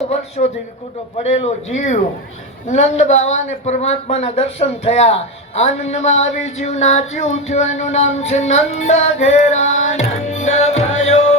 વર્ષોથી વિખૂટો પડેલો જીવ નંદ બાવાને પરમાત્માના દર્શન થયા. આનંદમાં આવી જીવ નાચી ઉઠ્યો. એનું નામ છે નંદ ઘેરા નંદ ભયો.